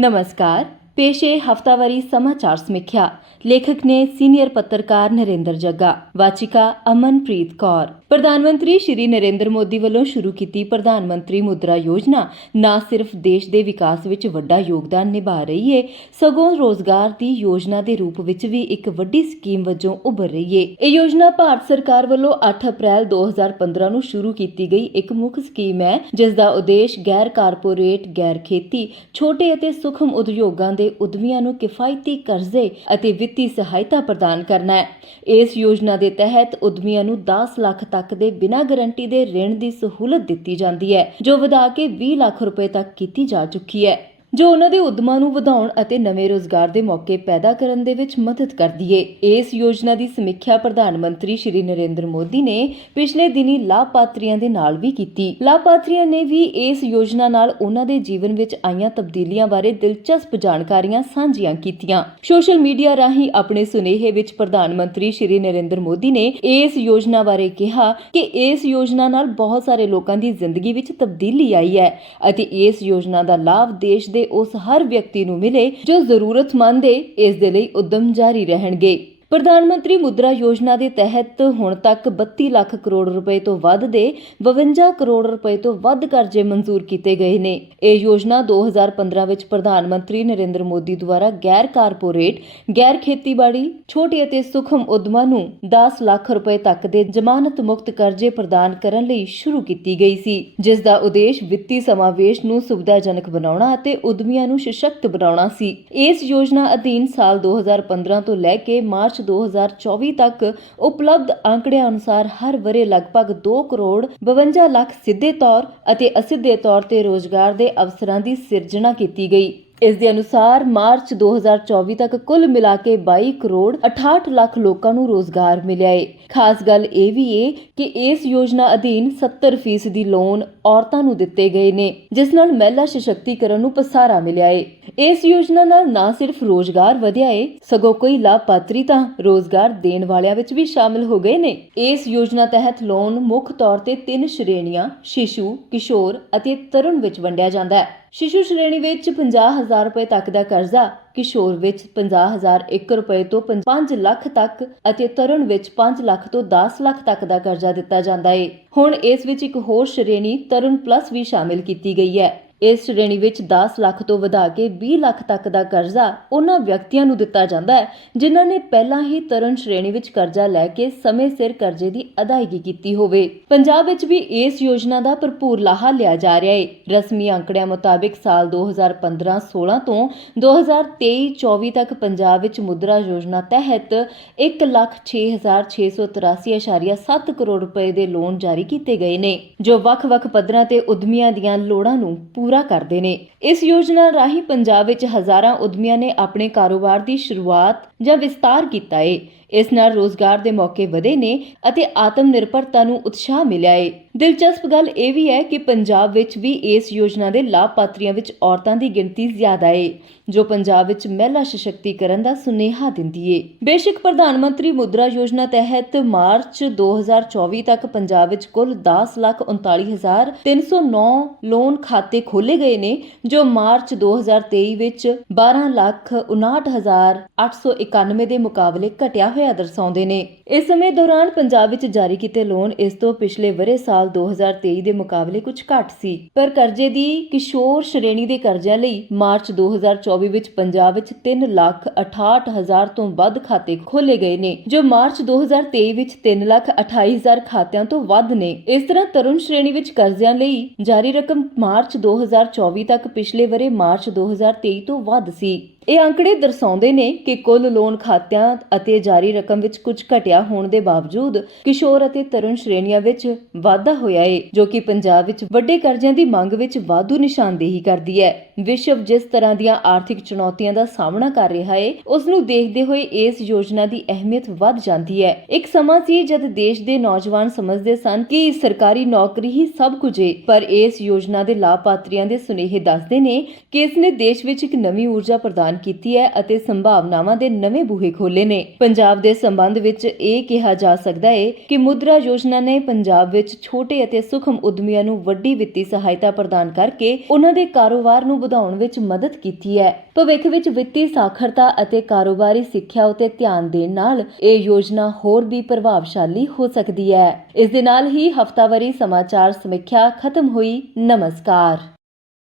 ਨਮਸਕਾਰ ਪੇਸ਼ੇ ਹਫਤਾਵਾਰੀ ਸਮਾਚਾਰ ਸਮੀਖਿਆ ਲੇਖਕ ਨੇ ਸੀਨੀਅਰ ਪੱਤਰਕਾਰ ਨਰਿੰਦਰ ਜੱਗਾ ਵਾਚਿਕਾ ਅਮਨਪ੍ਰੀਤ ਕੌਰ ਪ੍ਰਧਾਨ ਮੰਤਰੀ ਸ਼੍ਰੀ ਨਰਿੰਦਰ ਮੋਦੀ ਵੱਲੋਂ ਸ਼ੁਰੂ ਕੀਤੀ ਪ੍ਰਧਾਨ ਮੰਤਰੀ ਮੁਦਰਾ ਯੋਜਨਾ, ਨਾ ਸਿਰਫ ਦੇਸ਼ ਦੇ ਵਿਕਾਸ ਵਿੱਚ ਵੱਡਾ ਯੋਗਦਾਨ ਨਿਭਾ ਰਹੀ ਹੈ ਸਗੋਂ ਰੋਜ਼ਗਾਰ ਦੀ ਯੋਜਨਾ ਦੇ ਰੂਪ ਵਿੱਚ ਵੀ ਇੱਕ ਵੱਡੀ ਸਕੀਮ ਵਜੋਂ ਉੱਭਰ ਰਹੀ ਹੈ ਇਹ ਯੋਜਨਾ ਭਾਰਤ ਸਰਕਾਰ ਵੱਲੋਂ 8 ਅਪ੍ਰੈਲ 2015 ਨੂੰ ਸ਼ੁਰੂ ਕੀਤੀ ਗਈ ਇੱਕ ਮੁੱਖ ਸਕੀਮ ਹੈ, ਜਿਸ ਦਾ ਉਦੇਸ਼ ਗੈਰ ਕਾਰਪੋਰੇਟ, ਗੈਰ ਖੇਤੀ, ਛੋਟੇ ਅਤੇ ਸੂਖਮ ਉਦਯੋਗਾਂ ਦੇ ਉਦਮੀਆਂ ਨੂੰ ਕਿਫਾਇਤੀ ਕਰਜ਼ੇ ਅਤੇ ਵਿੱਤੀ ਸਹਾਇਤਾ ਪ੍ਰਦਾਨ ਕਰਨਾ ਹੈ। ਇਸ ਯੋਜਨਾ ਦੇ ਤਹਿਤ ਉਦਮੀਆਂ ਨੂੰ 10 ਲੱਖ ਤੱਕ ਦੇ ਬਿਨਾਂ ਗਾਰੰਟੀ ਦੇ ਰਿਣ ਦੀ ਸਹੂਲਤ ਦਿੱਤੀ ਜਾਂਦੀ ਹੈ, ਜੋ ਵਧਾ ਕੇ 20 ਲੱਖ ਰੁਪਏ ਤੱਕ ਕੀਤੀ ਜਾ ਚੁੱਕੀ ਹੈ। ਜੋ ਉਹਨਾਂ ਦੇ ਉਦਮਾਂ ਨੂੰ ਵਧਾਉਣ ਅਤੇ ਨਵੇਂ ਰੋਜ਼ਗਾਰ ਦੇ ਮੌਕੇ ਪੈਦਾ ਕਰਨ ਦੇ ਵਿੱਚ ਮਦਦ ਕਰਦੀ ਹੈ ਇਸ ਯੋਜਨਾ ਦੀ ਸਮੀਖਿਆ ਪ੍ਰਧਾਨ ਮੰਤਰੀ ਸ਼੍ਰੀ ਨਰਿੰਦਰ ਮੋਦੀ ਨੇ ਪਿਛਲੇ ਦਿਨੀ ਲਾਭਪਾਤਰੀਆਂ ਦੇ ਨਾਲ ਵੀ ਕੀਤੀ। ਲਾਭਪਾਤਰੀਆਂ ਨੇ ਵੀ ਇਸ ਯੋਜਨਾ ਨਾਲ ਉਹਨਾਂ ਦੇ ਜੀਵਨ ਵਿੱਚ ਆਈਆਂ ਤਬਦੀਲੀਆਂ ਬਾਰੇ ਦਿਲਚਸਪ ਜਾਣਕਾਰੀਆਂ ਸਾਂਝੀਆਂ ਕੀਤੀਆਂ। ਸੋਸ਼ਲ ਮੀਡੀਆ ਰਾਹੀਂ ਆਪਣੇ ਸੁਨੇਹੇ ਵਿੱਚ ਪ੍ਰਧਾਨ ਮੰਤਰੀ ਸ਼੍ਰੀ ਨਰਿੰਦਰ ਮੋਦੀ ਨੇ ਇਸ ਯੋਜਨਾ ਬਾਰੇ ਕਿਹਾ ਕਿ ਇਸ ਯੋਜਨਾ ਨਾਲ ਬਹੁਤ ਸਾਰੇ ਲੋਕਾਂ ਦੀ ਜ਼ਿੰਦਗੀ ਵਿੱਚ ਤਬਦੀਲੀ ਆਈ ਹੈ ਅਤੇ ਇਸ ਯੋਜਨਾ ਦਾ ਲਾਭ ਦੇਸ਼ ਦੇ ਉਸ ਹਰ ਵਿਅਕਤੀ ਨੂੰ ਮਿਲੇ ਜੋ ਜ਼ਰੂਰਤਮੰਦ ਹੈ ਇਸ ਦੇ ਲਈ ਉਦਮ ਜਾਰੀ ਰਹਿਣਗੇ। ਪ੍ਰਧਾਨ ਮੰਤਰੀ ਮੁਦਰਾ ਯੋਜਨਾ ਦੇ ਤਹਿਤ ਹੁਣ ਤੱਕ 32 ਲੱਖ ਕਰੋੜ ਰੁਪਏ ਤੋਂ ਵੱਧ ਦੇ 52 ਕਰੋੜ ਰੁਪਏ ਤੋਂ ਵੱਧ ਕਰਜ਼ੇ ਮਨਜ਼ੂਰ ਕੀਤੇ ਗਏ ਨੇ। ਇਹ ਯੋਜਨਾ 2015 ਵਿੱਚ ਪ੍ਰਧਾਨ ਮੰਤਰੀ ਨਰਿੰਦਰ ਮੋਦੀ ਦੁਆਰਾ ਗੈਰ ਕਾਰਪੋਰੇਟ, ਗੈਰ ਖੇਤੀਬਾੜੀ, ਛੋਟੇ ਅਤੇ ਸੂਖਮ ਉਦਮਾਂ ਨੂੰ 10 ਲੱਖ ਰੁਪਏ ਤੱਕ ਦੇ ਜ਼ਮਾਨਤ ਮੁਕਤ ਕਰਜ਼ੇ ਪ੍ਰਦਾਨ ਕਰਨ ਲਈ ਸ਼ੁਰੂ ਕੀਤੀ ਗਈ ਸੀ, ਜਿਸ ਦਾ ਉਦੇਸ਼ ਵਿੱਤੀ ਸਮਾਵੇਸ਼ ਨੂੰ ਸੁਵਿਧਾਜਨਕ ਬਣਾਉਣਾ ਅਤੇ ਉਦਮੀਆਂ ਨੂੰ ਸਸ਼ਕਤ ਬਣਾਉਣਾ ਸੀ। ਇਸ ਯੋਜਨਾ ਅਧੀਨ ਸਾਲ 2015 ਤੋਂ ਲੈ ਕੇ ਮਾਰਚ 2024 ਤੱਕ ਉਪਲਬਧ ਅੰਕੜਿਆਂ ਅਨੁਸਾਰ ਹਰ ਵਰੇ ਲਗਭਗ 2 ਕਰੋੜ 52 ਲੱਖ ਸਿੱਧੇ ਤੌਰ ਅਤੇ ਅਸਿੱਧੇ ਤੌਰ ਤੇ ਰੋਜ਼ਗਾਰ ਦੇ ਅਵਸਰਾਂ ਦੀ ਸਿਰਜਣਾ ਕੀਤੀ ਗਈ। ਇਸ ਦੇ ਅਨੁਸਾਰ ਮਾਰਚ 2024 ਤੱਕ ਕੁੱਲ ਮਿਲਾ ਕੇ 22 ਕਰੋੜ 68 ਲੱਖ ਲੋਕਾਂ ਨੂੰ ਰੋਜ਼ਗਾਰ ਮਿਲਿਆ ਹੈ ਖਾਸ ਗੱਲ ਇਹ ਵੀ ਹੈ ਕਿ ਇਸ ਯੋਜਨਾ ਅਧੀਨ 70% ਦੀ ਲੋਨ ਔਰਤਾਂ ਨੂੰ ਦਿੱਤੇ ਗਏ ਨੇ, ਜਿਸ ਨਾਲ ਮਹਿਲਾ ਸਸ਼ਕਤੀਕਰਨ ਨੂੰ ਪਸਾਰਾ ਮਿਲਿਆ ਹੈ ਇਸ ਯੋਜਨਾ ਨਾਲ ਨਾ ਸਿਰਫ ਰੋਜ਼ਗਾਰ ਵਧਿਆ ਏ, ਸਗੋਂ ਕੋਈ ਲਾਭਪਾਤਰੀ ਤਾਂ ਰੋਜ਼ਗਾਰ ਦੇਣ ਵਾਲਿਆਂ ਵਿੱਚ ਵੀ ਸ਼ਾਮਿਲ ਹੋ ਗਏ ਨੇ। ਇਸ ਯੋਜਨਾ ਤਹਿਤ ਲੋਨ ਮੁੱਖ ਤੌਰ ਤੇ ਤਿੰਨ ਸ਼੍ਰੇਣੀਆਂ, ਸ਼ਿਸ਼ੂ, ਕਿਸ਼ੋਰ ਅਤੇ ਤਰੁਣ ਵਿੱਚ ਵੰਡਿਆ ਜਾਂਦਾ ਹੈ। ਸ਼ਿਸ਼ੂ ਸ਼੍ਰੇਣੀ ਵਿੱਚ 50000 ਰੁਪਏ ਤੱਕ ਦਾ ਕਰਜ਼ਾ ਕਿਸ਼ੋਰ ਵਿੱਚ 50000 1 ਰੁਪਏ ਤੋਂ 5 ਲੱਖ ਤੱਕ ਅਤੇ ਤਰੁਣ ਵਿੱਚ 5 ਲੱਖ ਤੋਂ 10 ਲੱਖ ਤੱਕ ਦਾ ਕਰਜ਼ਾ ਦਿੱਤਾ ਜਾਂਦਾ ਹੈ ਹੁਣ ਇਸ ਵਿੱਚ ਇੱਕ ਹੋਰ ਸ਼੍ਰੇਣੀ ਤਰੁਣ ਪਲੱਸ ਵੀ ਸ਼ਾਮਿਲ ਕੀਤੀ ਗਈ ਹੈ। ਇਸ ਸ਼੍ਰੇਣੀ ਵਿੱਚ 10 ਲੱਖ ਤੋਂ ਵਧਾ ਕੇ 20 ਲੱਖ ਤੱਕ ਦਾ ਕਰਜ਼ਾ ਉਹਨਾਂ ਵਿਅਕਤੀਆਂ ਨੂੰ ਦਿੱਤਾ ਜਾਂਦਾ ਹੈ ਜਿਨ੍ਹਾਂ ਨੇ ਪਹਿਲਾਂ ਹੀ ਤਰੁਣ ਸ਼੍ਰੇਣੀ ਵਿੱਚ ਕਰਜ਼ਾ ਲੈ ਕੇ ਸਮੇਂ ਸਿਰ ਕਰਜ਼ੇ ਦੀ ਅਦਾਇਗੀ ਕੀਤੀ ਹੋਵੇ। ਪੰਜਾਬ ਵਿੱਚ ਵੀ ਇਸ ਯੋਜਨਾ ਦਾ ਭਰਪੂਰ ਲਾਹਾ ਲਿਆ ਜਾ ਰਿਹਾ ਹੈ। ਰਸਮੀ ਅੰਕੜਿਆਂ ਮੁਤਾਬਿਕ ਸਾਲ 2015-16 ਤੋਂ 2023-24 ਤੱਕ ਪੰਜਾਬ ਵਿੱਚ ਮੁਦਰਾ ਯੋਜਨਾ ਤਹਿਤ 1,06,683.7 ਕਰੋੜ ਰੁਪਏ ਦੇ ਲੋਨ ਜਾਰੀ ਕੀਤੇ ਗਏ ਨੇ ਜੋ ਵੱਖ-ਵੱਖ ਪੱਧਰਾਂ ਤੇ ਉਦਮੀਆਂ ਦੀਆਂ ਲੋੜਾਂ ਨੂੰ ਪੂਰਾ ਕਰਦੇ ਨੇ। ਇਸ ਯੋਜਨਾ ਰਾਹੀਂ ਪੰਜਾਬ ਵਿੱਚ ਹਜ਼ਾਰਾਂ ਉਦਮੀਆਂ ਨੇ ਆਪਣੇ ਕਾਰੋਬਾਰ ਦੀ ਸ਼ੁਰੂਆਤ ਜਾਂ ਵਿਸਤਾਰ ਕੀਤਾ ਹੈ ਇਸ ਨਾਲ ਰੋਜ਼ਗਾਰ ਦੇ ਮੌਕੇ ਵਧੇ ਨੇ ਅਤੇ ਆਤਮ ਨਿਰਭਰਤਾ ਨੂੰ ਉਤਸ਼ਾਹ ਮਿਲਿਆ ਹੈ ਦਿਲਚਸਪ ਗੱਲ ਇਹ ਵੀ ਹੈ ਕਿ ਪੰਜਾਬ ਵਿੱਚ ਵੀ ਇਸ ਯੋਜਨਾ ਦੇ ਲਾਭਪਾਤਰੀਆਂ ਵਿੱਚ ਔਰਤਾਂ ਦੀ ਗਿਣਤੀ ਜ਼ਿਆਦਾ ਏ, ਜੋ ਪੰਜਾਬ ਵਿੱਚ ਮਹਿਲਾ ਸਸ਼ਕਤੀਕਰਨ ਦਾ ਸੁਨੇਹਾ ਦਿੰਦੀ ਏ। ਬੇਸ਼ੱਕ ਪ੍ਰਧਾਨ ਮੰਤਰੀ ਮੁਦਰਾ ਯੋਜਨਾ ਤਹਿਤ ਮਾਰਚ 2024 ਤੱਕ ਪੰਜਾਬ ਵਿੱਚ ਕੁੱਲ 1039309 ਲੋਨ ਖਾਤੇ ਖੋਲੇ ਗਏ ਨੇ, ਜੋ ਮਾਰਚ 2023 ਵਿੱਚ 1259891 ਦੇ ਮੁਕਾਬਲੇ ਘਟਿਆ ਹੋਇਆ ਦਰਸਾਉਂਦੇ ਨੇ। ਇਸ ਸਮੇਂ ਦੌਰਾਨ ਪੰਜਾਬ ਵਿੱਚ ਜਾਰੀ ਕੀਤੇ ਲੋਨ ਇਸ ਤੋਂ ਪਿਛਲੇ ਵਰੇ ਸਾਲ 2023 ਦੇ ਮੁਕਾਬਲੇ ਕੁਝ ਘੱਟ ਸੀ। ਪਰ ਕਰਜ਼ੇ ਦੀ ਕਿਸ਼ੋਰ ਸ਼੍ਰੇਣੀ ਦੇ ਕਰਜ਼ਿਆਂ ਲਈ ਮਾਰਚ 2024 ਵਿੱਚ ਪੰਜਾਬ ਵਿੱਚ 3 ਲੱਖ 68 ਹਜ਼ਾਰ ਤੋਂ ਵੱਧ ਖਾਤੇ ਖੋਲੇ ਗਏ ਨੇ, ਜੋ ਮਾਰਚ 2023 ਵਿੱਚ 3 ਲੱਖ 28 ਹਜ਼ਾਰ ਖਾਤਿਆਂ ਤੋਂ ਵੱਧ ਨੇ। ਇਸ ਤਰ੍ਹਾਂ ਤਰੁਣ ਸ਼੍ਰੇਣੀ ਵਿੱਚ ਕਰਜ਼ਿਆਂ ਲਈ ਜਾਰੀ ਰਕਮ ਮਾਰਚ 2024 ਤੱਕ ਪਿਛਲੇ ਵਰੇ ਮਾਰਚ 2023 ਤੋਂ ਵੱਧ ਸੀ। ਇਹ ਅੰਕੜੇ ਦਰਸਾਉਂਦੇ ਨੇ ਕਿ ਕੁੱਲ ਲੋਨ ਖਾਤਿਆਂ ਅਤੇ ਜਾਰੀ ਰਕਮ ਵਿੱਚ ਕੁਝ ਘਟਿਆ ਹੋਣ ਦੇ ਬਾਵਜੂਦ ਕਿਸ਼ੋਰ ਅਤੇ ਤਰੁਣ ਸ਼੍ਰੇਣੀਆਂ ਵਿੱਚ ਵਾਧਾ ਹੋਇਆ ਹੈ ਜੋ ਕਿ ਪੰਜਾਬ ਵਿੱਚ ਵੱਡੇ ਕਰਜ਼ਿਆਂ ਦੀ ਮੰਗ ਵਿੱਚ ਵਾਧੂ ਨਿਸ਼ਾਨਦੇਹੀ ਕਰਦੀ ਹੈ। ਵਿਸ਼ਵ ਜਿਸ ਤਰ੍ਹਾਂ ਦੀਆਂ ਆਰਥਿਕ ਚੁਣੌਤੀਆਂ ਦਾ ਸਾਹਮਣਾ ਕਰ ਰਿਹਾ ਹੈ ਉਸ ਨੂੰ ਦੇਖਦੇ ਹੋਏ ਇਸ ਯੋਜਨਾ ਦੀ ਅਹਿਮੀਅਤ ਵੱਧ ਜਾਂਦੀ ਹੈ। ਇੱਕ ਸਮਾਂ ਸੀ ਜਦ ਦੇਸ਼ ਦੇ ਨੌਜਵਾਨ ਸਮਝਦੇ ਸਨ ਕਿ ਸਰਕਾਰੀ ਨੌਕਰੀ ਹੀ ਸਭ ਕੁਝ ਹੈ ਪਰ ਇਸ ਯੋਜਨਾ ਦੇ ਲਾਭਪਾਤਰੀਆਂ ਦੇ ਸੁਨੇਹੇ ਦੱਸਦੇ ਨੇ ਕਿ ਇਸ ਨੇ ਦੇਸ਼ ਵਿੱਚ ਇੱਕ ਨਵੀਂ ਊਰਜਾ ਪ੍ਰਦਾਨ ਪ੍ਰਵਾਨ ਕੀਤੀ ਹੈ ਅਤੇ ਸੰਭਾਵਨਾਵਾਂ ਦੇ ਨਵੇਂ ਬੂਹੇ ਖੋਲੇ ਨੇ। ਪੰਜਾਬ ਦੇ ਸੰਬੰਧ ਵਿੱਚ ਇਹ ਕਿਹਾ ਜਾ ਸਕਦਾ ਹੈ ਕਿ ਮੁਦਰਾ ਯੋਜਨਾ ਨੇ ਪੰਜਾਬ ਵਿੱਚ ਛੋਟੇ ਅਤੇ ਸੂਖਮ ਉਦਮੀਆਂ ਨੂੰ ਵੱਡੀ ਵਿੱਤੀ ਸਹਾਇਤਾ ਪ੍ਰਦਾਨ ਕਰਕੇ ਉਹਨਾਂ ਦੇ ਕਾਰੋਬਾਰ ਨੂੰ ਵਧਾਉਣ ਵਿੱਚ ਮਦਦ ਕੀਤੀ ਹੈ। ਭਵਿੱਖ ਵਿੱਚ ਵਿੱਤੀ ਸਾਖਰਤਾ ਅਤੇ ਕਾਰੋਬਾਰੀ ਸਿੱਖਿਆ ਉਤੇ ਧਿਆਨ ਦੇਣ ਨਾਲ ਇਹ ਯੋਜਨਾ ਹੋਰ ਵੀ ਪ੍ਰਭਾਵਸ਼ਾਲੀ ਹੋ ਸਕਦੀ ਹੈ। ਇਸ ਦੇ ਨਾਲ ਹੀ ਹਫਤਾਵਾਰੀ ਸਮਾਚਾਰ ਸਮੀਖਿਆ ਖਤਮ ਹੋਈ। ਨਮਸਕਾਰ।